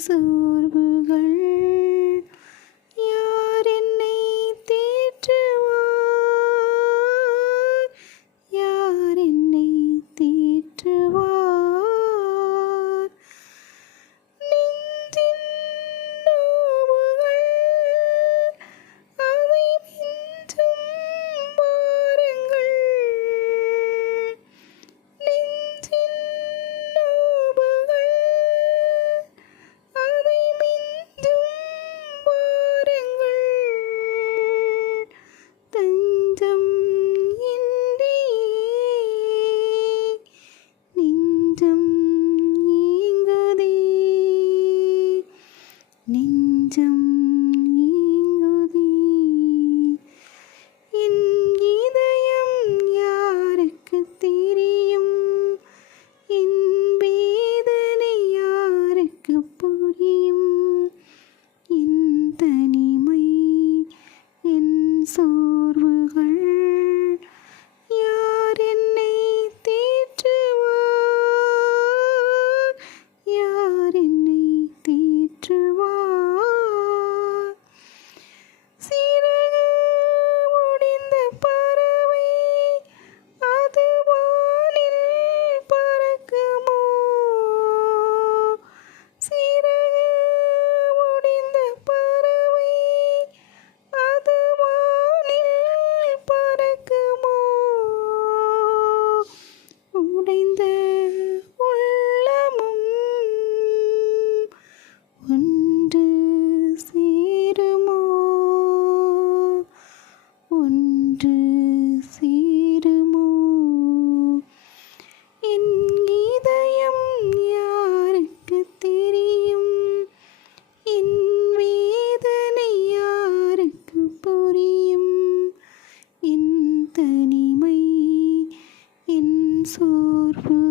soon.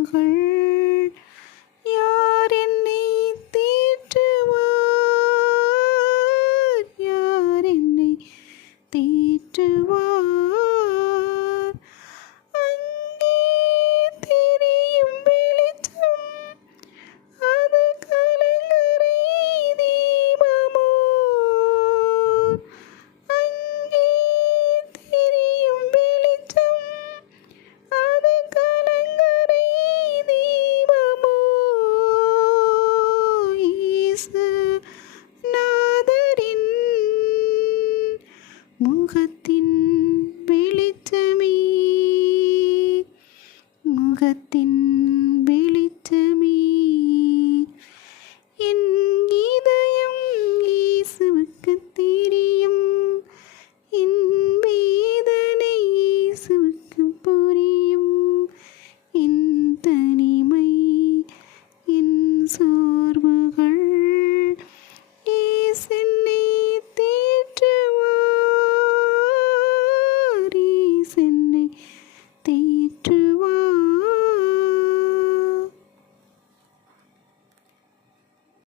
புகழ் யார் என்னை தேற்றுவார் யார் என்னை தேற்றுவார் മുഖത്തിൻ വെളിച്ചമേ. മുഖത്തിൻ